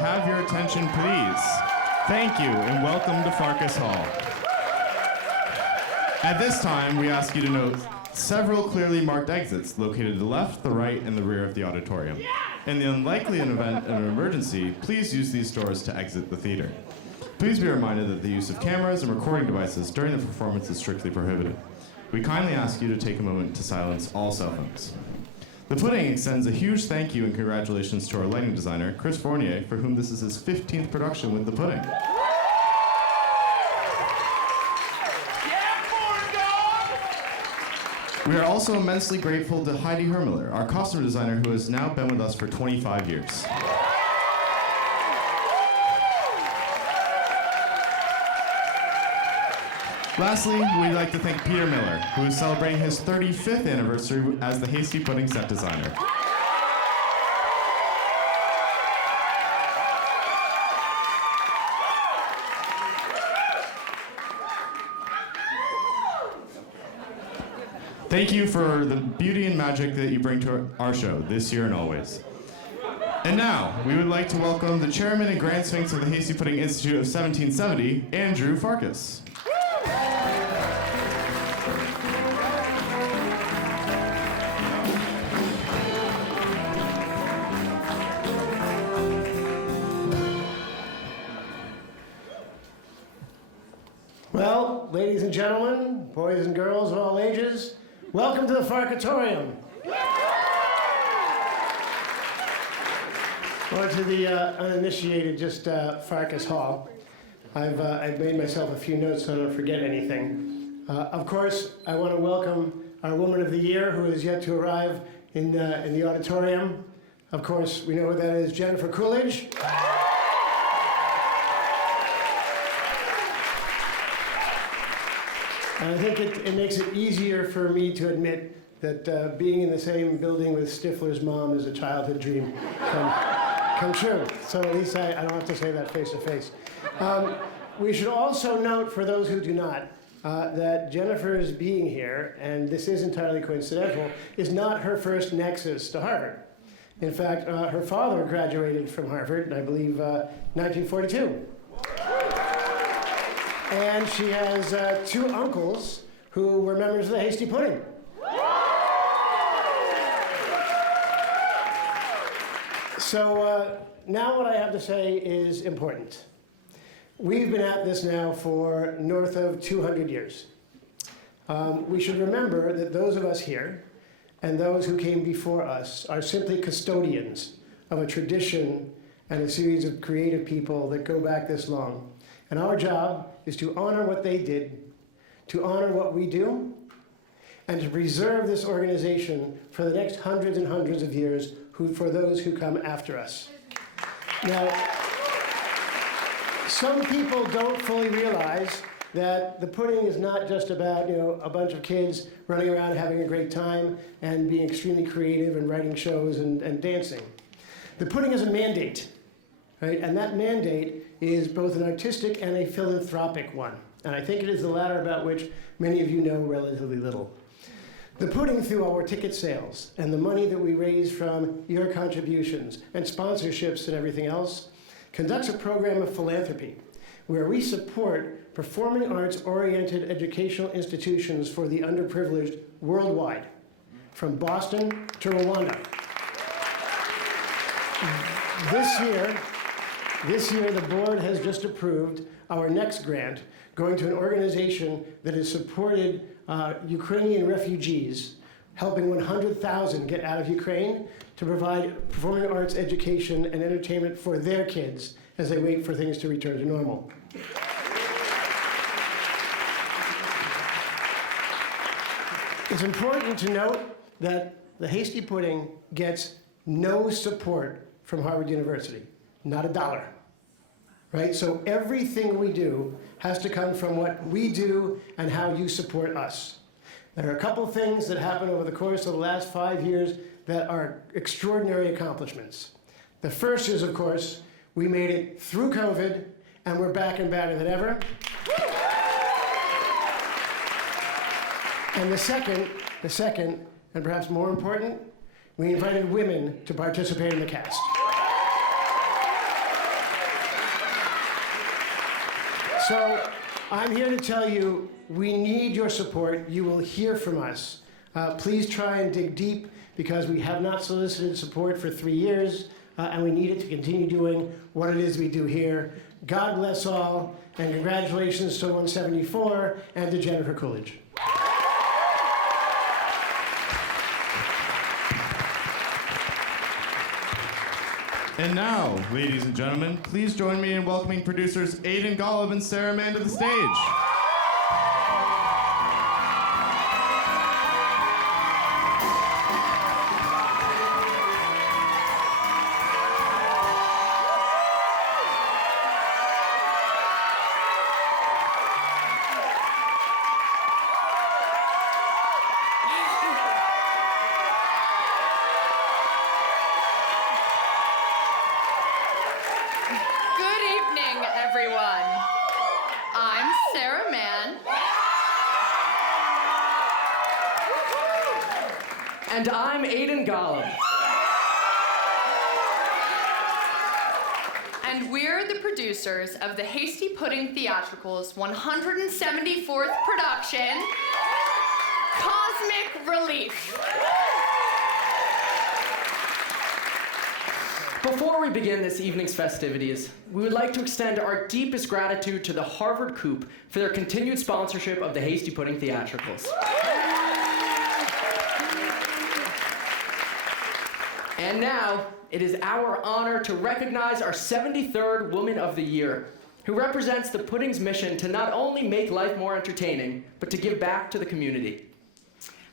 have your attention, please? Thank you, and welcome to Farkas Hall. At this time, we ask you to note several clearly marked exits located to the left, the right, and the rear of the auditorium. In the unlikely event of an emergency, please use these doors to exit the theater. Please be reminded that the use of cameras and recording devices during the performance is strictly prohibited. We kindly ask you to take a moment to silence all cell phones. The Pudding extends a huge thank you and congratulations to our lighting designer, Chris Fournier, for whom this is his 15th production with The Pudding. We are also immensely grateful to Heidi Hermiller, our costume designer who has now been with us for 25 years. Lastly, we'd like to thank Peter Miller, who is celebrating his 35th anniversary as the Hasty Pudding set designer. Thank you for the beauty and magic that you bring to our show this year and always. And now, we would like to welcome the chairman and Grand Sphinx of the Hasty Pudding Institute of 1770, Andrew Farkas. Well, ladies and gentlemen, boys and girls of all ages, welcome to the Farkatorium. Or to the uninitiated, just Farkas Hall. I've made myself a few notes so I don't forget anything. Of course, I want to welcome our Woman of the Year, who is yet to arrive in the auditorium. Of course, we know who that is, Jennifer Coolidge. And I think it makes it easier for me to admit that being in the same building with Stifler's mom is a childhood dream come true. So at least I don't have to say that face to face. We should also note, for those who do not, that Jennifer's being here, and this is entirely coincidental, is not her first nexus to Harvard. In fact, her father graduated from Harvard, I believe, 1942. And she has two uncles who were members of the Hasty Pudding. So now what I have to say is important. We've been at this now for north of 200 years. We should remember that those of us here and those who came before us are simply custodians of a tradition and a series of creative people that go back this long. And our job is to honor what they did, to honor what we do, and to preserve this organization for the next hundreds and hundreds of years for those who come after us. Now, some people don't fully realize that the Pudding is not just about, a bunch of kids running around having a great time and being extremely creative and writing shows and dancing. The Pudding is a mandate, right? And that mandate is both an artistic and a philanthropic one. And I think it is the latter about which many of you know relatively little. The Pudding, through our ticket sales and the money that we raise from your contributions and sponsorships and everything else, conducts a program of philanthropy where we support performing arts-oriented educational institutions for the underprivileged worldwide, from Boston to Rwanda. This year, the board has just approved our next grant, going to an organization that has supported Ukrainian refugees, helping 100,000 get out of Ukraine to provide performing arts education and entertainment for their kids as they wait for things to return to normal. It's important to note that the Hasty Pudding gets no support from Harvard University, not a dollar, right? So everything we do has to come from what we do and how you support us. There are a couple things that happened over the course of the last 5 years that are extraordinary accomplishments. The first is, of course, we made it through COVID, and we're back and better than ever. And the second, and perhaps more important, we invited women to participate in the cast. So I'm here to tell you, we need your support. You will hear from us. Please try and dig deep, because we have not solicited support for 3 years, and we need it to continue doing what it is we do here. God bless all, and congratulations to 174 and to Jennifer Coolidge. And now, ladies and gentlemen, please join me in welcoming producers Aidan Golub and Sarah Mann to the stage. And I'm Aidan Golub. And we're the producers of the Hasty Pudding Theatrical's 174th production, Cosmic Relief. Before we begin this evening's festivities, we would like to extend our deepest gratitude to the Harvard Coop for their continued sponsorship of the Hasty Pudding Theatricals. And now, it is our honor to recognize our 73rd Woman of the Year, who represents the Pudding's mission to not only make life more entertaining, but to give back to the community.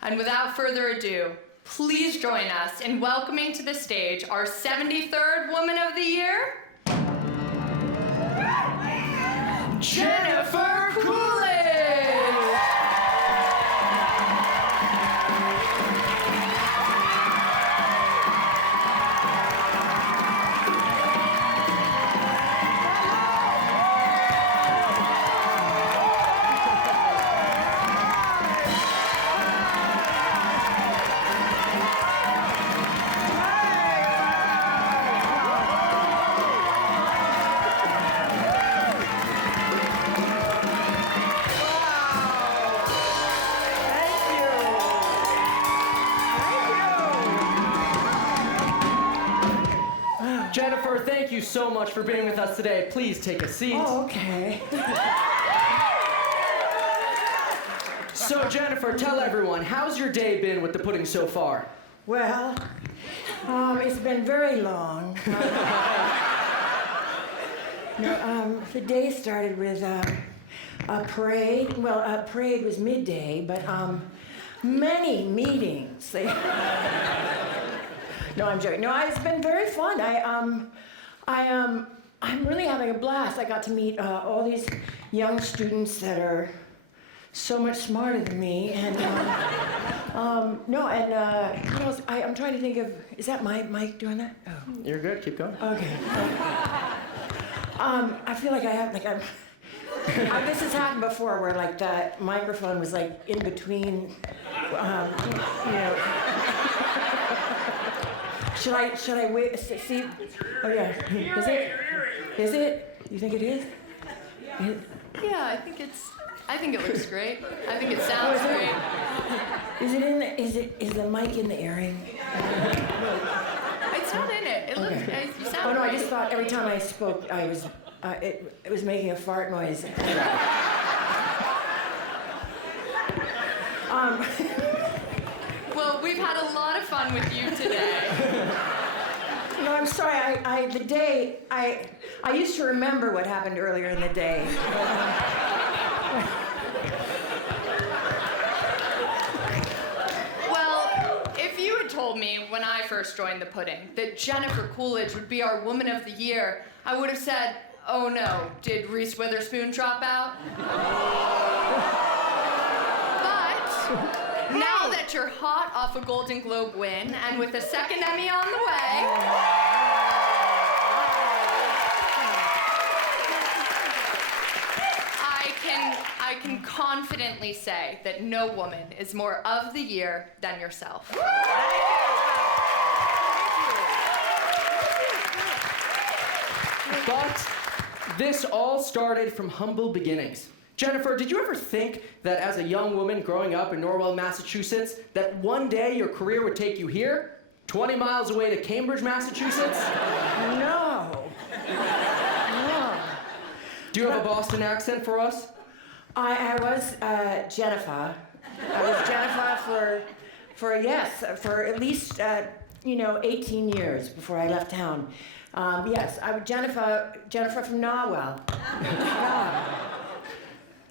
And without further ado, please join us in welcoming to the stage our 73rd Woman of the Year, Jennifer Coolidge! Jennifer, thank you so much for being with us today. Please take a seat. Oh, okay. So, Jennifer, tell everyone, how's your day been with the pudding so far? Well, it's been very long. The day started with a parade. Well, a parade was midday, but many meetings. No, I'm joking. No, it's been very fun. I'm really having a blast. I got to meet all these young students that are so much smarter than me, and what else? I'm trying to think of. Is that my mic doing that? Oh, You're good. Keep going. okay. I feel like I have this has happened before, where like the microphone was like in between, Should I wait? See? Oh yeah. Is it? Is it? You think it is? Yeah, I think it looks great. I think it sounds great. Is it in the? Is the mic in the earring? It's not in it. It looks. Okay. You sound Oh no! great. I just thought every time I spoke, it was making a fart noise. Well, we've had a lot of fun with you today. No, I'm sorry. I used to remember what happened earlier in the day. Well, if you had told me when I first joined the Pudding that Jennifer Coolidge would be our Woman of the Year, I would have said, oh no, did Reese Witherspoon drop out? But now that you're hot off a Golden Globe win and with a second Emmy on the way, I can confidently say that no woman is more of the year than yourself. This all started from humble beginnings. Jennifer, did you ever think that as a young woman growing up in Norwell, Massachusetts, that one day your career would take you here, 20 miles away to Cambridge, Massachusetts? No. No. Do you have a Boston accent for us? I was Jennifer. I was Jennifer for at least 18 years before I left town. Yes, I was Jennifer from Norwell. Yeah.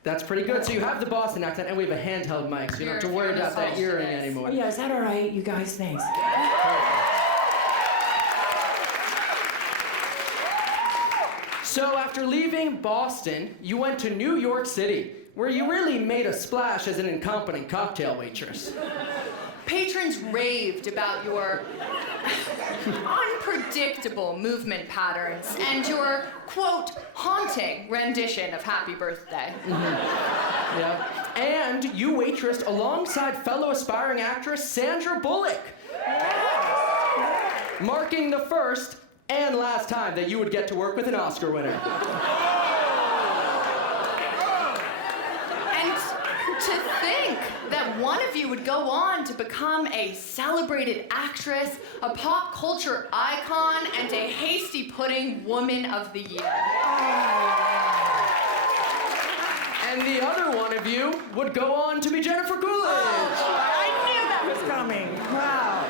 That's pretty good. So you have the Boston accent, and we have a handheld mic, so you don't have to worry about that earring anymore. Yeah, is that all right, you guys? Thanks. So after leaving Boston, you went to New York City, where you really made a splash as an incompetent cocktail waitress. Patrons raved about your unpredictable movement patterns and your, quote, haunting rendition of Happy Birthday. Mm-hmm. Yeah. And you waitressed alongside fellow aspiring actress Sandra Bullock, marking the first and last time that you would get to work with an Oscar winner. And to think that one of you would go on to become a celebrated actress, a pop culture icon, and a Hasty Pudding Woman of the Year. And the other one of you would go on to be Jennifer Coolidge. I knew that was coming. Wow.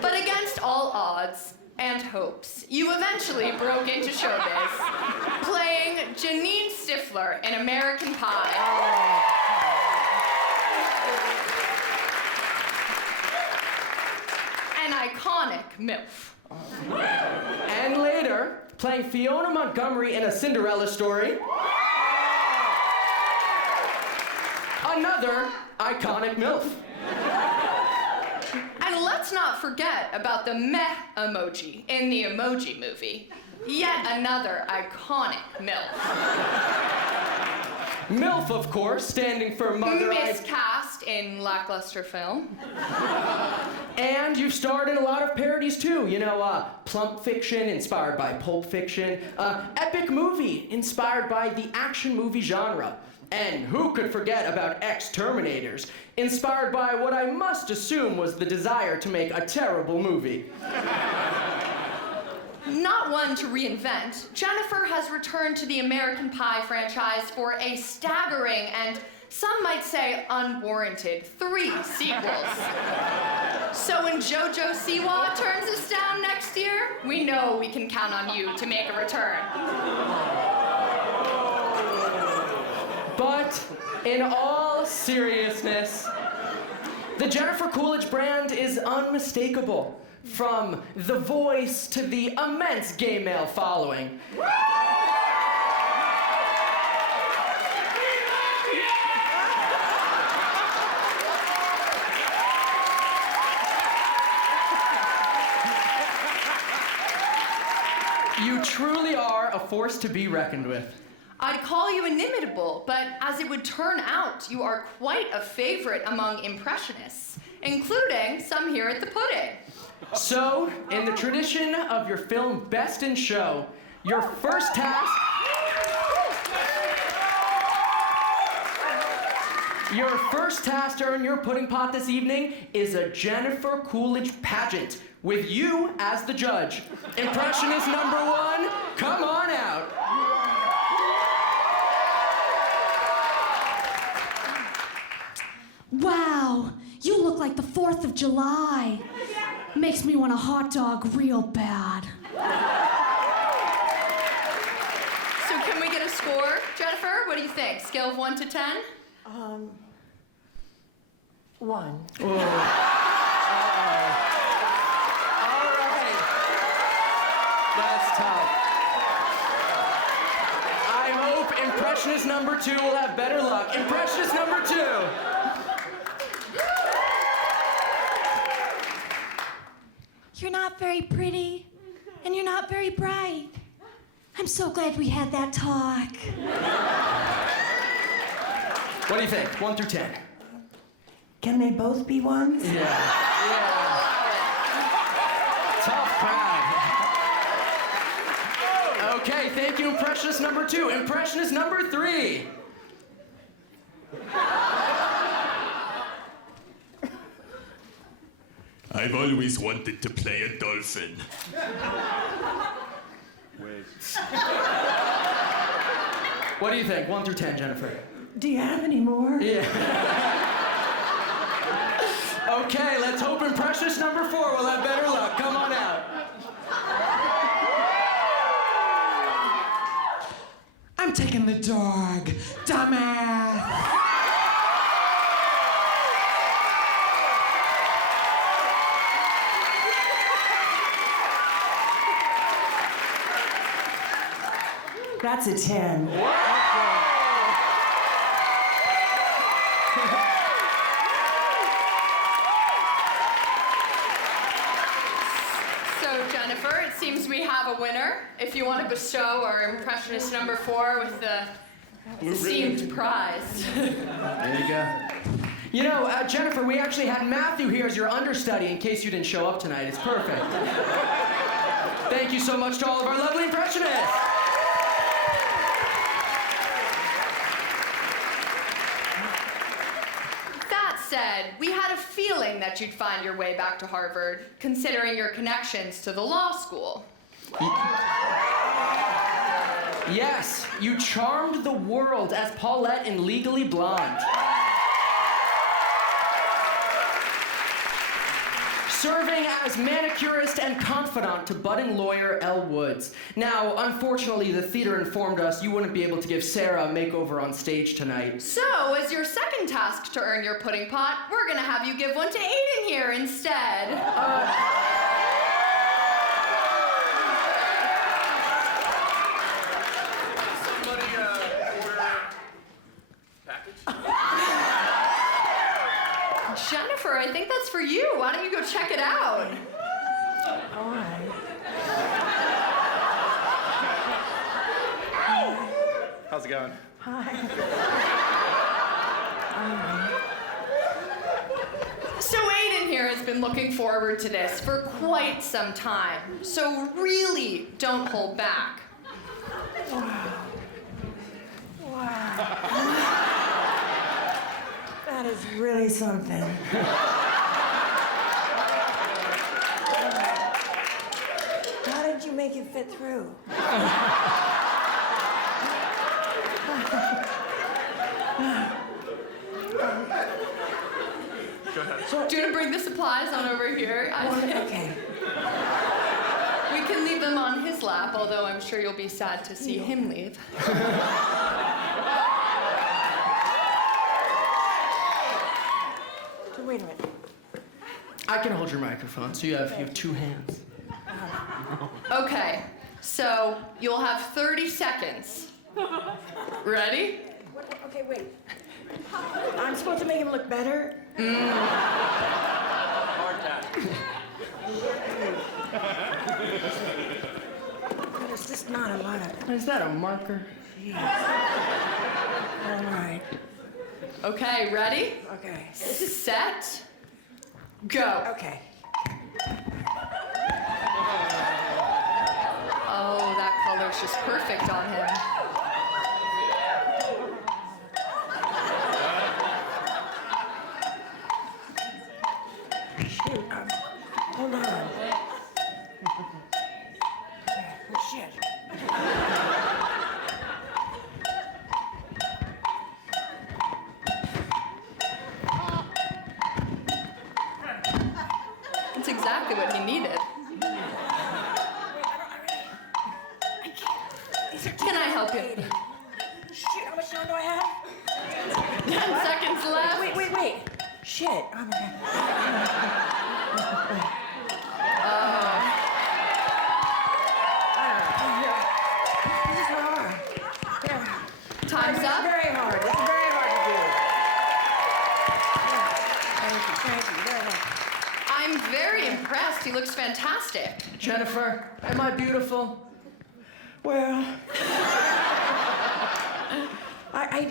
But against all odds and hopes, you eventually broke into showbiz, playing Janine Stifler in American Pie. An iconic MILF. And later, playing Fiona Montgomery in A Cinderella Story. Another iconic MILF. And let's not forget about the meh emoji in the Emoji Movie. Yet another iconic MILF. MILF, of course, standing for Mother... Miscast in lackluster film. And you've starred in a lot of parodies, too. Plump Fiction, inspired by Pulp Fiction. Epic Movie, inspired by the action movie genre. And who could forget about Ex-Terminators, inspired by what I must assume was the desire to make a terrible movie. Not one to reinvent, Jennifer has returned to the American Pie franchise for a staggering and, some might say, unwarranted 3 sequels. So when JoJo Siwa turns us down next year, we know we can count on you to make a return. But in all seriousness, the Jennifer Coolidge brand is unmistakable. From the voice to the immense gay male following. You truly are a force to be reckoned with. I'd call you inimitable, but as it would turn out, you are quite a favorite among impressionists, including some here at the Pudding. So, in the tradition of your film Best in Show, your first task to earn your pudding pot this evening is a Jennifer Coolidge pageant with you as the judge. Impressionist number 1, come on out. Wow, you look like the 4th of July. Makes me want a hot dog real bad. So can we get a score, Jennifer? What do you think? Scale of 1 to 10? 1. All right. That's tough. I hope impressionist number 2 will have better luck. Impressionist number 2. You're not very pretty, and you're not very bright. I'm so glad we had that talk. What do you think? 1 through 10. Can they both be 1s? Yeah. Tough crowd. thank you, impressionist number 2. Impressionist number 3. I've always wanted to play a dolphin. What do you think? 1 through 10, Jennifer. Do you have any more? Yeah. Okay, let's hope impressionist number 4 will have better luck. Come on out. I'm taking the dog, dumbass. That's a 10. So, Jennifer, it seems we have a winner. If you want to bestow our impressionist number 4 with the esteemed prize. There you go. You know, Jennifer, we actually had Matthew here as your understudy in case you didn't show up tonight. It's perfect. Thank you so much to all of our lovely impressionists. That said, we had a feeling that you'd find your way back to Harvard, considering your connections to the law school. Yes, you charmed the world as Paulette in Legally Blonde. Serving as manicurist and confidant to budding lawyer Elle Woods. Now, unfortunately, the theater informed us you wouldn't be able to give Sarah a makeover on stage tonight. So, as your second task to earn your pudding pot, we're gonna have you give one to Aiden here instead. Somebody order package? Jennifer, I think that's for you. Why don't you go check it out? All right. How's it going? So Aiden here has been looking forward to this for quite some time. So really, don't hold back. That is really something. How did you make it fit through? Do you want to bring the supplies on over here? Okay. We can leave them on his lap, although I'm sure you'll be sad to see him leave. Wait a minute. I can hold your microphone, so you have 2 hands. Okay, so you'll have 30 seconds. Ready? Okay, wait. I'm supposed to make him look better? Hard task. There's just not a lot of... Is that a marker? All right. Okay, ready? Okay. Set. Go. Okay. Oh, that color's just perfect on him. Shoot. Hold on. Oh, shit. That's exactly what he needed. Can I help you? Shit, how much time do I have? 10 seconds left. Wait. Shit. Oh, my God. This is hard. Yeah. Time's It's up. very hard. It's very hard to do. Thank you very much. I'm very impressed. He looks fantastic. Jennifer, am I beautiful? Well, I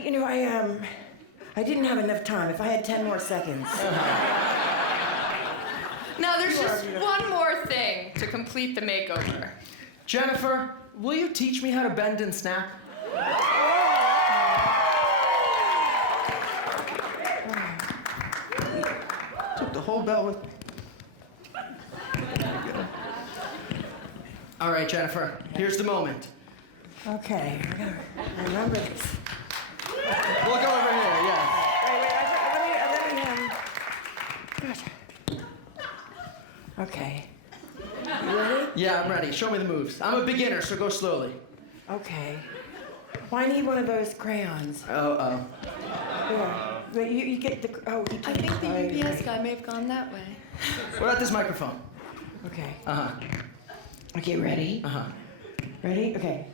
didn't have enough time. If I had 10 more seconds. Now, there's just one more thing to complete the makeover. Jennifer, will you teach me how to bend and snap? Took the whole bell with. All right, Jennifer, here's the moment. Okay, I gotta remember this. We'll go over here, yeah. Wait, okay. You ready? Yeah, I'm ready. Show me the moves. I'm a beginner, so go slowly. Okay. Well, I need one of those crayons. Oh. Yeah. But you get the. Oh, he I think the UPS guy may have gone that way. What about this microphone? Okay. Uh-huh. Okay, ready? Uh-huh. Ready? Okay.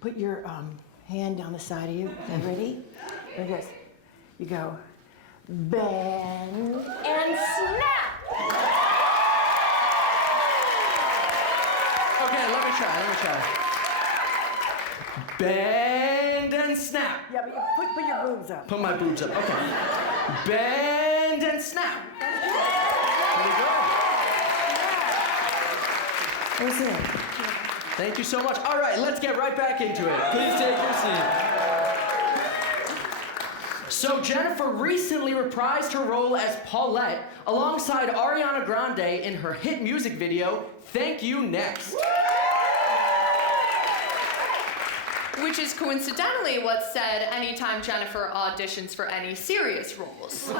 Put your hand down the side of you. Okay, ready? Like this. You go. Bend and snap. Okay, let me try. Bend and snap. Yeah, but you put your boobs up. Put my boobs up, okay. Bend and snap. Pretty good. That's it. Thank you so much. All right, let's get right back into it. Please take your seat. So Jennifer recently reprised her role as Paulette alongside Ariana Grande in her hit music video, Thank You Next. Which is coincidentally what's said anytime Jennifer auditions for any serious roles.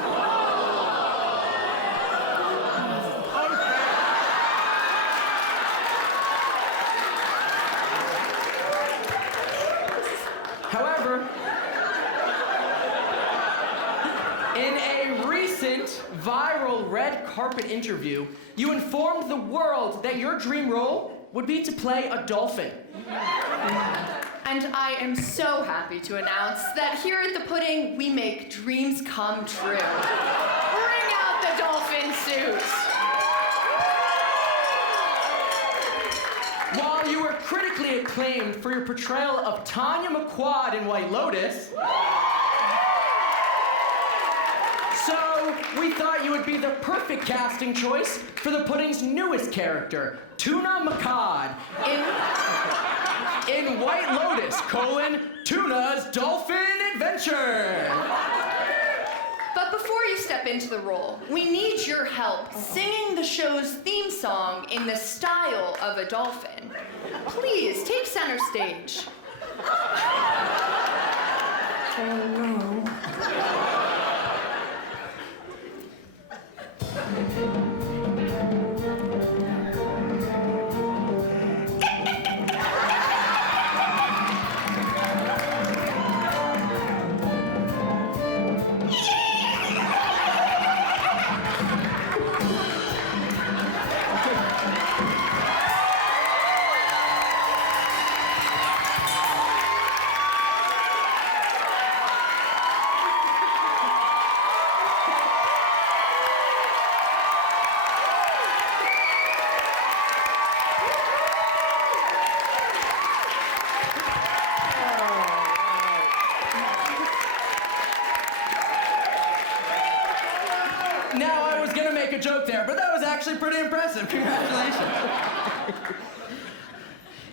However, in a recent viral red carpet interview, you informed the world that your dream role would be to play a dolphin. And I am so happy to announce that here at the Pudding, we make dreams come true. Bring out the dolphin suit. While you were critically acclaimed for your portrayal of Tanya McQuad in White Lotus, so we thought you would be the perfect casting choice for the Pudding's newest character, Tuna McCod, in White Lotus, Tuna's Dolphin Adventure. But before you step into the role, we need your help singing the show's theme song in the style of a dolphin. Please, take center stage. Oh no. Now, I was gonna make a joke there, but that was actually pretty impressive. Congratulations.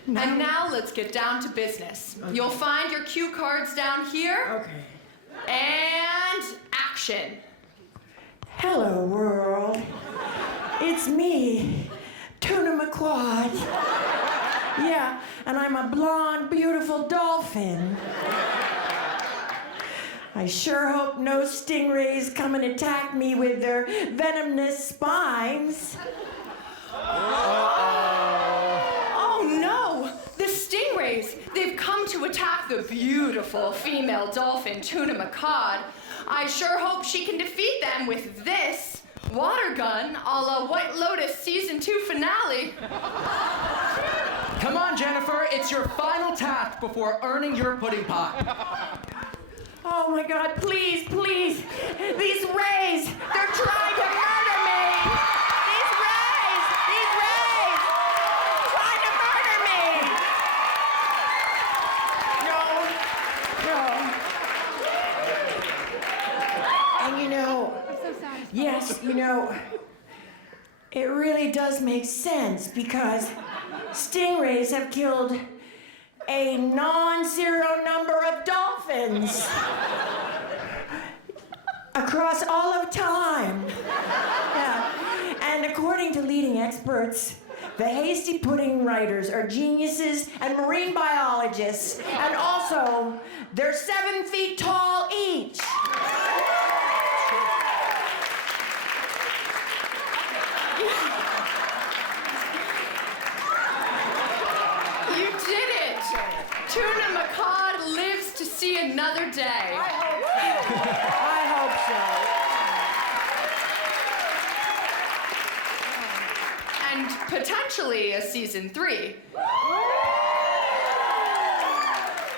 And now let's get down to business. Okay. You'll find your cue cards down here. Okay. And action. Hello, world. It's me, Tuna McQuad. Yeah, and I'm a blonde, beautiful dolphin. I sure hope no stingrays come and attack me with their venomous spines. Oh no! The stingrays! They've come to attack the beautiful female dolphin, Tuna McCod. I sure hope she can defeat them with this water gun a la White Lotus Season 2 finale. Come on, Jennifer, it's your final task before earning your pudding pot. Oh my God, please, please. These rays, they're trying to murder me. These rays, trying to murder me. No. And you know, yes, you know, it really does make sense because stingrays have killed a non-zero number of dolphins across all of time. Yeah. And according to leading experts, the Hasty pudding writers are geniuses and marine biologists, and also they're 7 feet tall each. You did it! Tuna Macaw lives to see another day. I hope so. I hope so. And potentially a season 3.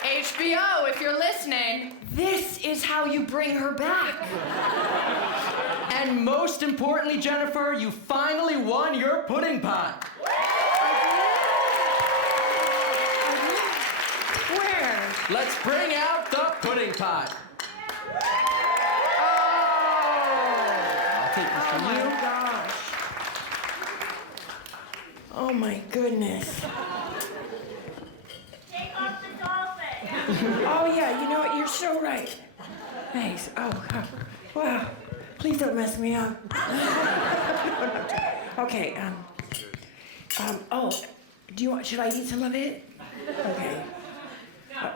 HBO, if you're listening, this is how you bring her back. And most importantly, Jennifer, you finally won your pudding pot. Where? Let's bring out the pudding pot. I'll take this from you. Gosh. Oh my goodness. Take off the dolphin. Oh yeah, you know what? You're so right. Thanks. Oh, God. Wow. Please don't mess me up. Okay. Oh, should I eat some of it? Okay. Okay.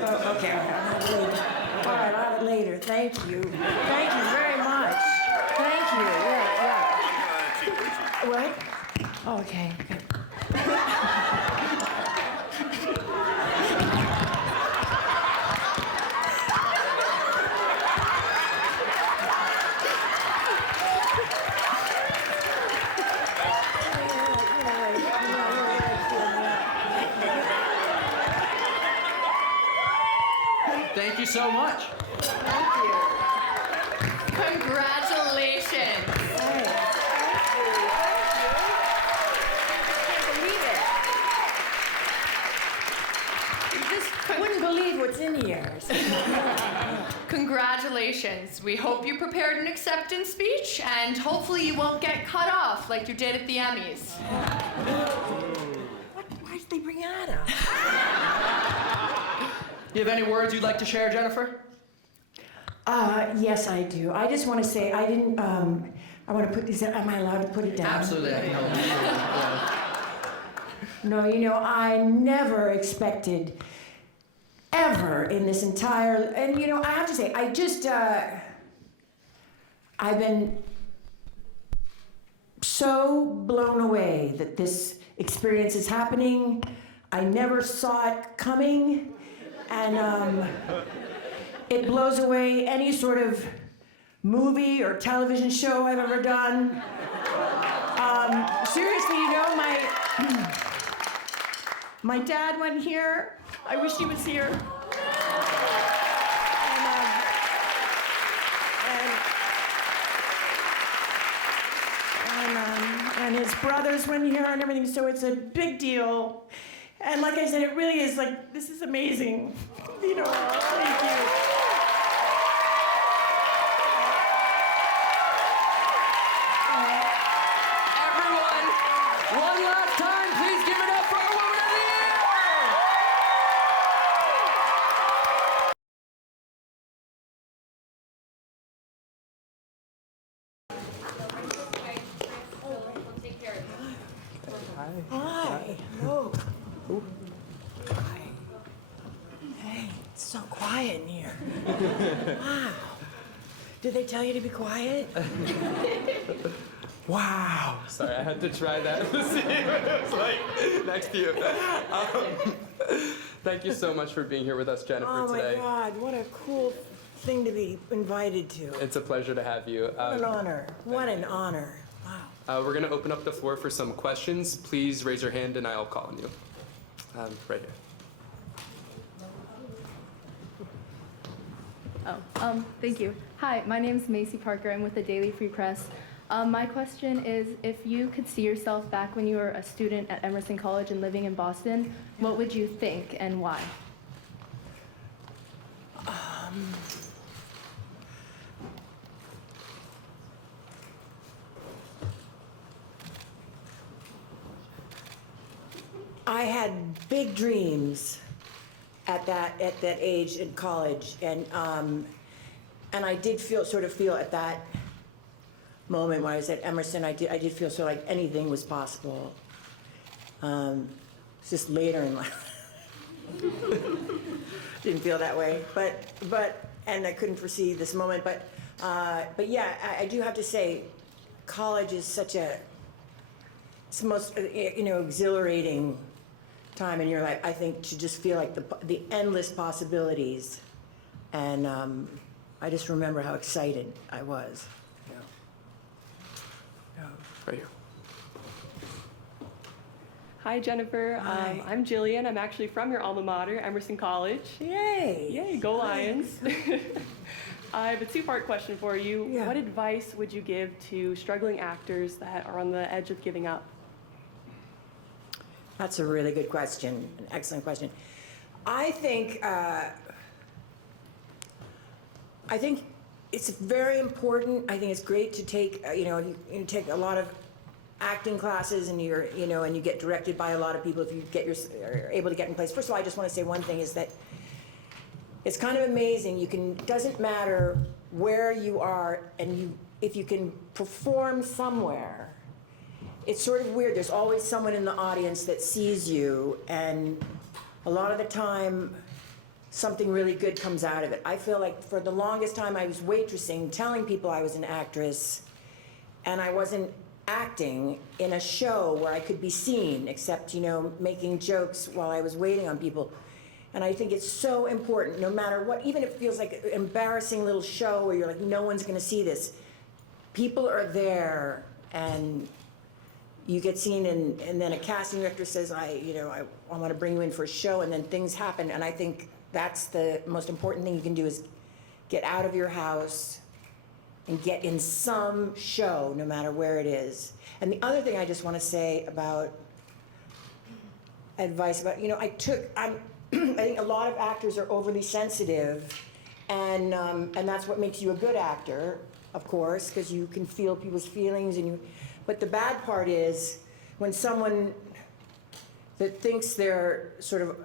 I'll have it later. All right, I'll have it later. Thank you. Thank you very much. Thank you. Yeah. What? Oh, okay. Thank you so much. Thank you. Congratulations. I wouldn't believe what's in here. Congratulations. We hope you prepared an acceptance speech, and hopefully you won't get cut off like you did at the Emmys. Why did they bring Anna? Do you have any words you'd like to share, Jennifer? Yes, I do. I just want to say I didn't. I want to put this. Am I allowed to put it down? Absolutely. No, I never expected ever in this entire. And I have to say, I just. I've been so blown away that this experience is happening. I never saw it coming. And it blows away any sort of movie or television show I've ever done. Seriously, my dad went here. I wish he was here. And his brothers went here and everything, so it's a big deal. And like I said, it really is this is amazing. Thank you. Everyone, one last time, please give it up for our Woman of the Year! Hi. Hello. Hi. Hey, it's so quiet in here. Wow. Did they tell you to be quiet? Wow. Sorry, I had to try that. It was like next to you. Thank you so much for being here with us, Jennifer, today. Oh my God, what a cool thing to be invited to. It's a pleasure to have you. What an honor. What an honor. Wow. We're going to open up the floor for some questions. Please raise your hand and I'll call on you. Right here. Thank you. Hi, my name's Macy Parker. I'm with the Daily Free Press. My question is, if you could see yourself back when you were a student at Emerson College and living in Boston, what would you think and why? I had big dreams at that age in college, and I did sort of feel at that moment when I was at Emerson, I did feel sort of like anything was possible. It's just later in life. Didn't feel that way, and I couldn't foresee this moment, but yeah, I do have to say, college is it's the most, exhilarating time in your life, I think, to just feel like the endless possibilities, and I just remember how excited I was. Right here. Hi, Jennifer. Hi. I'm Jillian. I'm actually from your alma mater, Emerson College. Yay! Yay, go Lions. I have a two-part question for you. Yeah. What advice would you give to struggling actors that are on the edge of giving up? That's a really good question, an excellent question. I think it's very important. I think it's great to take, you take a lot of acting classes, and and you get directed by a lot of people if you are able to get in place. First of all, I just want to say one thing is that it's kind of amazing. Doesn't matter where you are, and if you can perform somewhere, it's sort of weird. There's always someone in the audience that sees you, and a lot of the time, something really good comes out of it. I feel like for the longest time I was waitressing, telling people I was an actress, and I wasn't acting in a show where I could be seen, except, making jokes while I was waiting on people. And I think it's so important, no matter what, even if it feels like an embarrassing little show where you're like, no one's gonna see this. People are there, and you get seen, and then a casting director says, I want to bring you in for a show, and then things happen. And I think that's the most important thing you can do, is get out of your house and get in some show, no matter where it is. And the other thing I just want to say about advice about, I think a lot of actors are overly sensitive, and that's what makes you a good actor, of course, because you can feel people's feelings, but the bad part is when someone that thinks they're sort of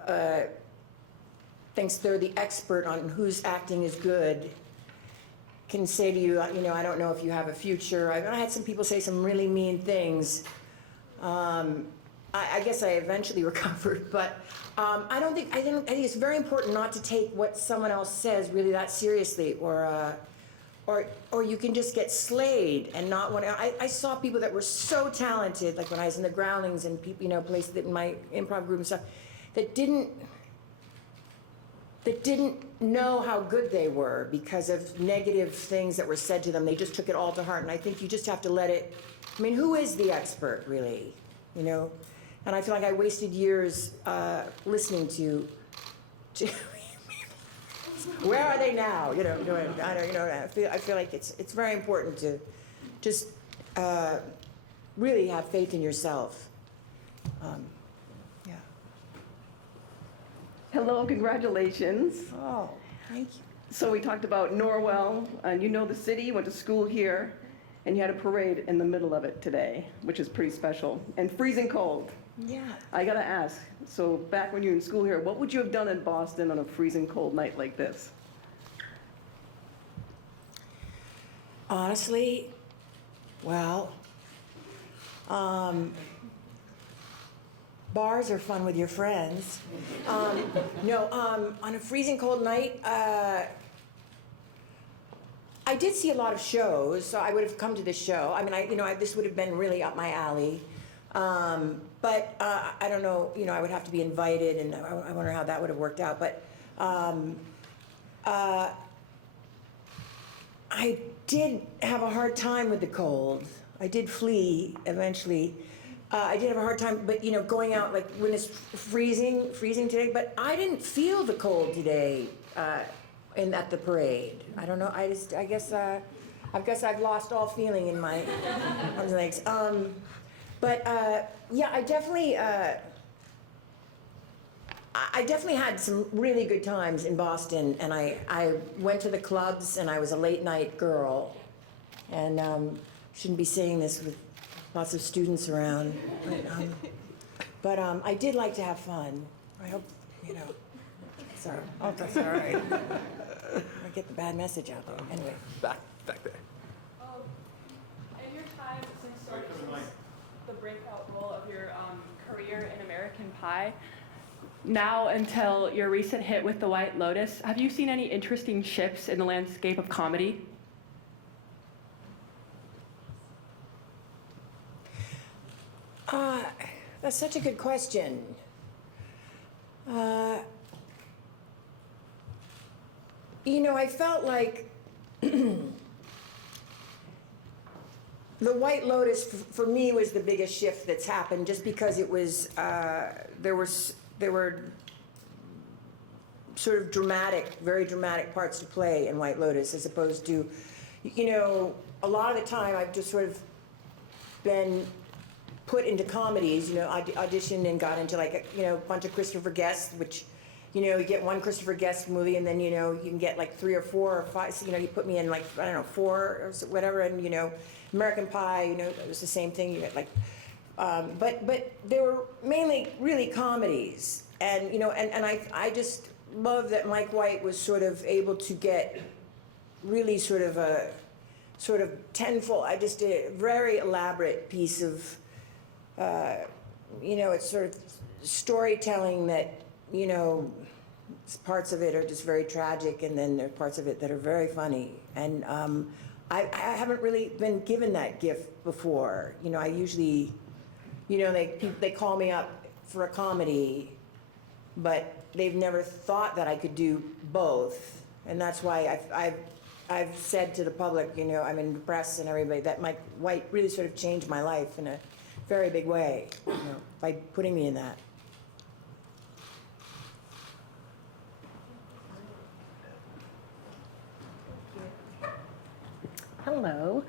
thinks they're the expert on whose acting is good can say to you, I don't know if you have a future. I had some people say some really mean things. I guess I eventually recovered, but I think it's very important not to take what someone else says really that seriously, or you can just get slayed and not want to. I saw people that were so talented, like when I was in the Groundlings and people, places in my improv group and stuff, that didn't know how good they were because of negative things that were said to them. They just took it all to heart, and I think you just have to let it. I mean, who is the expert, really? And I feel like I wasted years listening to where are they now? I feel like it's very important to just really have faith in yourself. Yeah. Hello, congratulations. Oh, thank you. So we talked about Norwell, and you know the city, went to school here, and you had a parade in the middle of it today, which is pretty special, and freezing cold. Yeah. I gotta ask, so back when you were in school here, what would you have done in Boston on a freezing cold night like this? Honestly, well, bars are fun with your friends. On a freezing cold night, I did see a lot of shows, so I would have come to this show. I mean, this would have been really up my alley. But I don't know, I would have to be invited, and I wonder how that would have worked out. But I did have a hard time with the cold. I did flee eventually. I did have a hard time, but going out like when it's freezing today. But I didn't feel the cold today at the parade. I don't know. I guess I've lost all feeling in my arms and legs. Yeah, I definitely had some really good times in Boston, and I went to the clubs, and I was a late night girl, and shouldn't be saying this with lots of students around, but But I did like to have fun. I hope, sorry. Oh, that's all right. I get the bad message out there. Anyway. Back there. In your time since the breakout role of your career in American Pie, now until your recent hit with The White Lotus, have you seen any interesting shifts in the landscape of comedy? That's such a good question. I felt like The White Lotus for me was the biggest shift that's happened, just because it was there were sort of very dramatic parts to play in White Lotus, as opposed to, a lot of the time I've just sort of been put into comedies, auditioned and got into like a bunch of Christopher Guest, which, you get one Christopher Guest movie and then, you can get like 3 or 4 or 5, so, you put me in like, I don't know, 4 or whatever, and, American Pie, it was the same thing, you get like, but they were mainly really comedies, and, and I just love that Mike White was sort of able to get really sort of tenfold, I just did a very elaborate piece of, it's sort of storytelling that, parts of it are just very tragic, and then there are parts of it that are very funny. And I haven't really been given that gift before. I usually, they call me up for a comedy, but they've never thought that I could do both. And that's why I've said to the public, I'm in the press and everybody, that Mike White really sort of changed my life in a very big way, by putting me in that. Hello,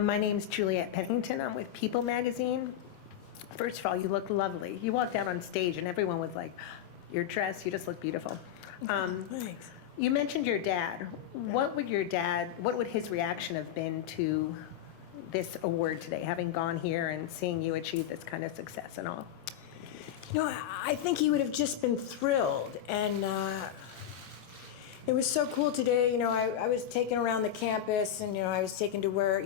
my name's Juliette Pennington. I'm with People magazine. First of all, you look lovely. You walked out on stage and everyone was like, your dress, you just look beautiful. Thanks. You mentioned your dad. What would his reaction have been to this award today, having gone here and seeing you achieve this kind of success and all? I think he would have just been thrilled, and it was so cool today. I was taken around the campus, and I was taken to where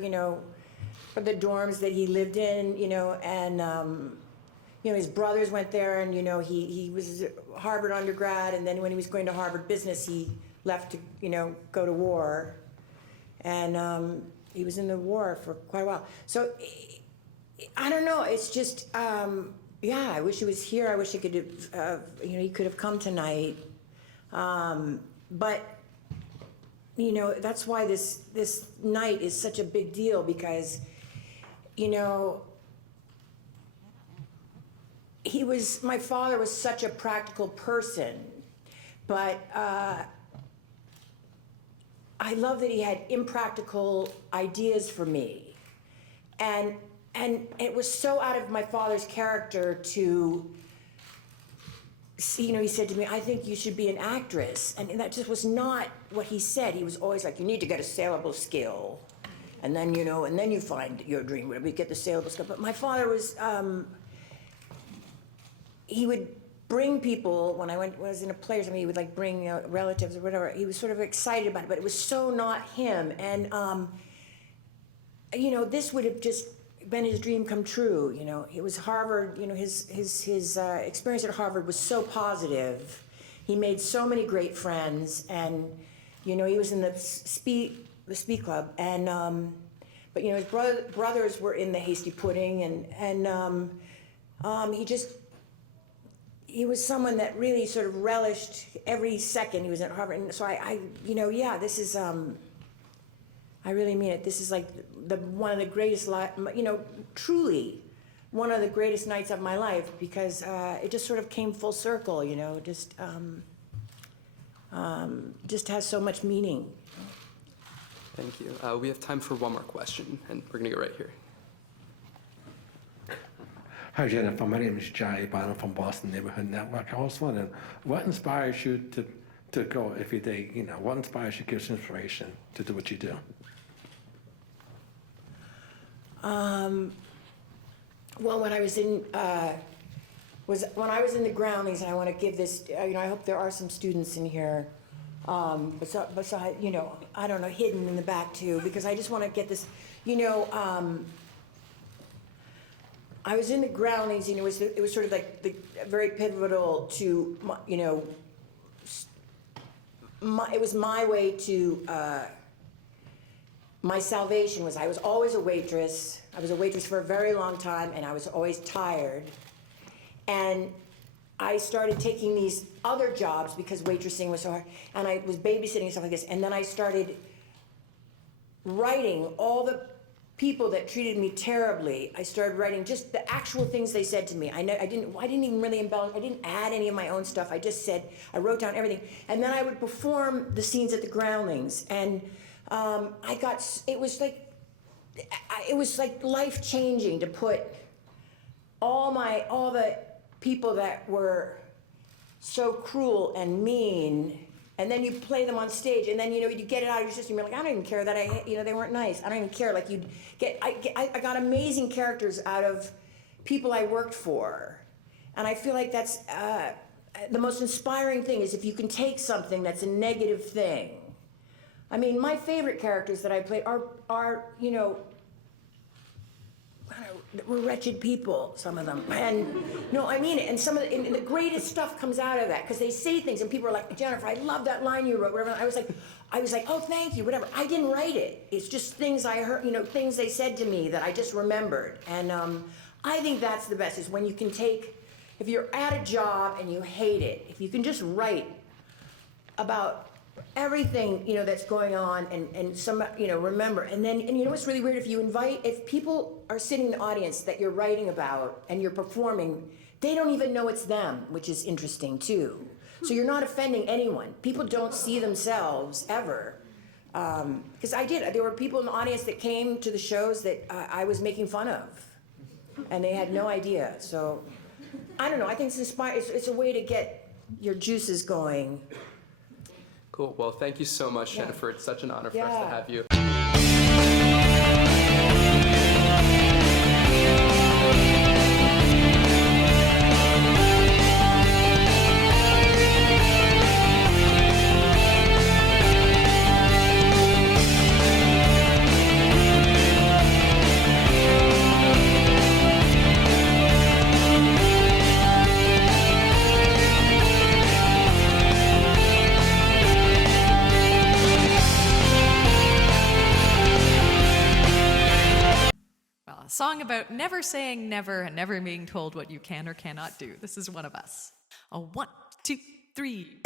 for the dorms that he lived in, and his brothers went there, and he was a Harvard undergrad, and then when he was going to Harvard Business, he left to go to war, and he was in the war for quite a while. So I don't know. It's just I wish he was here. I wish he could have he could have come tonight. But that's why this night is such a big deal, because my father was such a practical person, but I love that he had impractical ideas for me, and it was so out of my father's character to. He said to me, I think you should be an actress. And that just was not what he said. He was always like, you need to get a saleable skill. And then, and then you find your dream, whatever, you get the saleable skill. But my father was, he would bring people, when I was in a players, he would bring relatives or whatever. He was sort of excited about it, but it was so not him. And, this would have just been his dream come true. It was Harvard. His experience at Harvard was so positive. He made so many great friends, and he was in the Speed Club, and but his brothers were in the Hasty Pudding, and he was someone that really sort of relished every second he was at Harvard. And so this is I really mean it. This is like one of the greatest, truly one of the greatest nights of my life, because it just sort of came full circle, just has so much meaning. Thank you. We have time for one more question, and we're going to go right here. Hi, Jennifer. My name is Johnny Bonham from Boston Neighborhood Network. I was wondering, what inspires you to go every day? What inspires you, gives inspiration to do what you do? Well, when I was in was when I was in the Groundlings, and I want to give this, I hope there are some students in here, beside, I don't know, hidden in the back too, because I just want to get this, I was in the Groundlings, and it was sort of like very pivotal to, it was my way to, my salvation was I was always a waitress. I was a waitress for a very long time, and I was always tired. And I started taking these other jobs because waitressing was so hard, and I was babysitting and stuff like this. And then I started writing all the people that treated me terribly. I started writing just the actual things they said to me. I didn't even really embellish. I didn't add any of my own stuff. I just said, I wrote down everything. And then I would perform the scenes at the Groundlings. And it was like life-changing to put all the people that were so cruel and mean, and then you play them on stage, and then you get it out of your system. You're like, I don't even care that they weren't nice. I don't even care. Like I got amazing characters out of people I worked for, and I feel like that's the most inspiring thing is if you can take something that's a negative thing. I mean, my favorite characters that I played are were wretched people, some of them. And no, I mean it. And some of and the greatest stuff comes out of that because they say things and people are like, Jennifer, I love that line you wrote, whatever. I was like, oh, thank you, whatever. I didn't write it. It's just things I heard, things they said to me that I just remembered. And I think that's the best is when you can take, if you're at a job and you hate it, if you can just write about everything that's going on and some remember, and then what's really weird, if people are sitting in the audience that you're writing about and you're performing, they don't even know it's them, which is interesting too. So you're not offending anyone. People don't see themselves ever, because there were people in the audience that came to the shows that I was making fun of, and they had no idea. So I don't know, I think it's a way to get your juices going. Cool. Well, thank you so much, Jennifer. It's such an honor for us to have you. A song about never saying never and never being told what you can or cannot do. This is one of us. A 1, 2, 3.